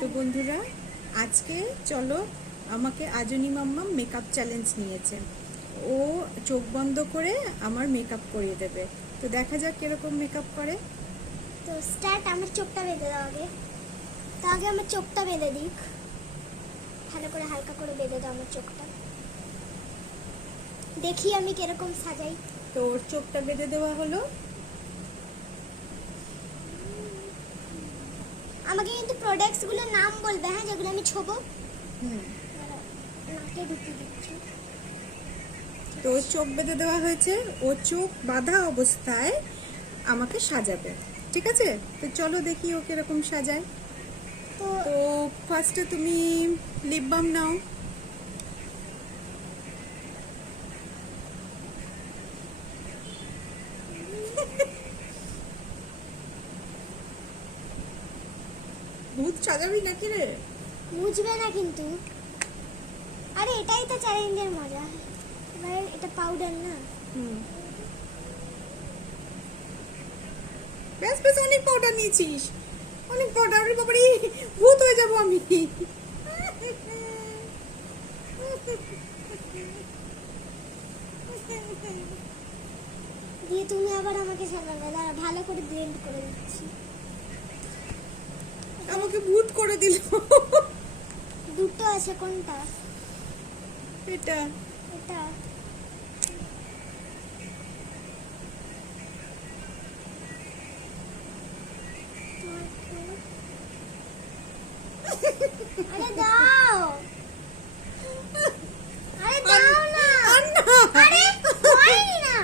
তো বন্ধুরা, আজকে চলো, আমাকে আজনি মাম্মা মেকআপ চ্যালেঞ্জ নিয়েছে। ও চোখ বন্ধ করে আমার মেকআপ করিয়ে দেবে। তো দেখা যাক কিরকম মেকআপ করে। তো স্টার্ট। আমার চোখটা বেঁধে দাও আগে। তো আগে আমার চোখটা বেঁধে দিক, ভালো করে হালকা করে বেঁধে দাও আমার চোখটা। দেখি আমি কিরকম সাজাই। তো ওর চোখটা বেঁধে দেওয়া হলো। আমাকে কিন্তু প্রোডাক্টস গুলোর নাম বলবে, হ্যাঁ, যেগুলো আমি ছোবো। নাকে ঢুকিয়ে দিচ্ছি। তো ওর চোখ বেঁধে দেওয়া হয়েছে। ও চোখ বাঁধা অবস্থায় আমাকে সাজাবে, ঠিক আছে? তো চলো দেখি ও কিরকম সাজায়। তো তো ফার্স্টে তুমি লিপ বাম নাও। ভূত সাজাবি নাকি রে? মুছবে না কিন্তু। আরে এটাই তো চ্যালেঞ্জের মজা। এবার এটা পাউডার না। বেশ বেশ, অনেক পাউডার নিয়েছিস, অনেক পাউডার। বাবারে, ভূত হয়ে যাবো আমি। দিয়ে তুমি আবার আমাকে সাজাবে। দাঁড়া, ভালো করে ব্লেন্ড করে দিচ্ছি। আমাকে ভূত করে দিল। দুটো আছে, কোনটা? এটা এটা। আরে দাও, আরে দাও না, আরে হয়নি না।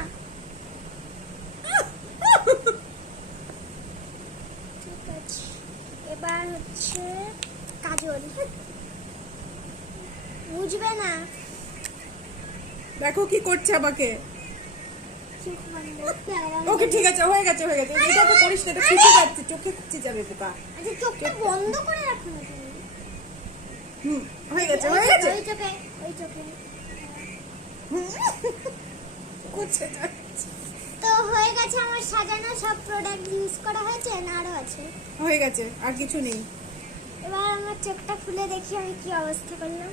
ঠিক আছে, এবার হচ্ছে কাজল। বুঝবে না। দেখো কি করছে আমাকে। চোখ বন্ধ। ওকে, ঠিক আছে, হয়ে গেছে হয়ে গেছে। এটা তো করিস না, এটা খুঁজে যাচ্ছে, চোখে খুঁজে যাবে বোকা। আচ্ছা, চোখটা বন্ধ করে রাখো না তুমি। হয়ে গেছে হয়ে গেছে। ওই চোখে, ওই চোখে। করছে যাচ্ছে। তো হয়ে গেছে আমার সাজানো। সব প্রোডাক্ট ইউজ করা হয়েছে না আরো আছে? হয়ে গেছে, আর কিছু নেই। এবার আমার চোখটা খুলে দেখি আমি কি অবস্থা করলাম।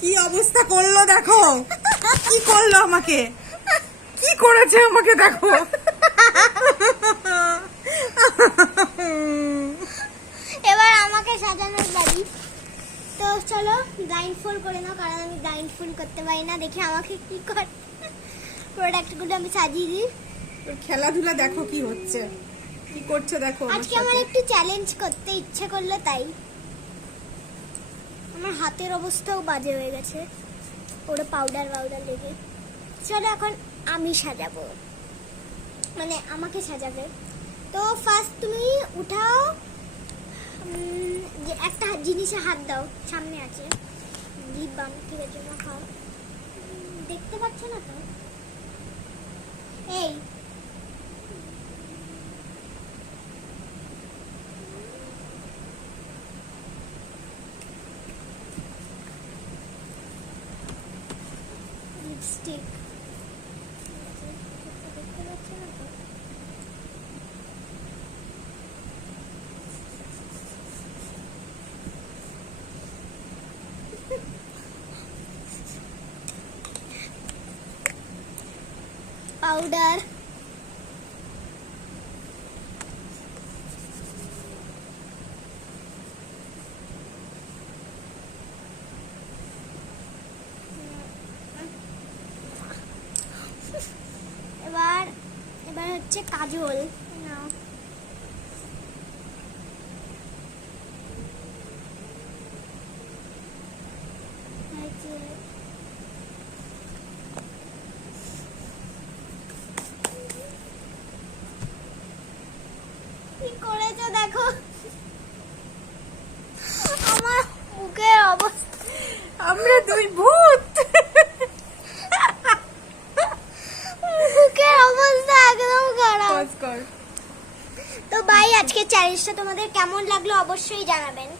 কি অবস্থা করলো দেখো, কি করলো আমাকে, কি করেছে আমাকে দেখো। এবার আমাকে সাজানোর বাড়ি। তো চলো ব্লাইন্ড ফোল্ড করে নাও, কারণ আমি ব্লাইন্ড ফোল্ড করতে পারি না। দেখি আমাকে কি করে প্রোডাক্টগুলো আমি সাজিয়ে দিই। তোর খেলাধুলা দেখো কি হচ্ছে, কি করছে দেখো। আজকে আমার একটু চ্যালেঞ্জ করতে ইচ্ছে করলো, তাই। আমার হাতের অবস্থাও বাজে হয়ে গেছে, পুরো পাউডার লেগে। চলো এখন আমি সাজাবো, মানে আমাকে সাজাবে। তো ফার্স্ট তুমি উঠাও, যে একটা জিনিসে হাত দাও, সামনে আছে লিপ বাম, ঠিক আছে? মাখাও। দেখতে পাচ্ছ না তো? এই লিপস্টিক দেখতে পাচ্ছ না তো? পাউডার, এবার এবার হচ্ছে কাজল। নাও। কি করেছো দেখো আমার মুখের অবস্থা। আমরা দুই ভূত। মুখের অবস্থা একদম খারাপ। কর। তো ভাই, আজকে চ্যালেঞ্জটা তোমাদের কেমন লাগলো অবশ্যই জানাবেন।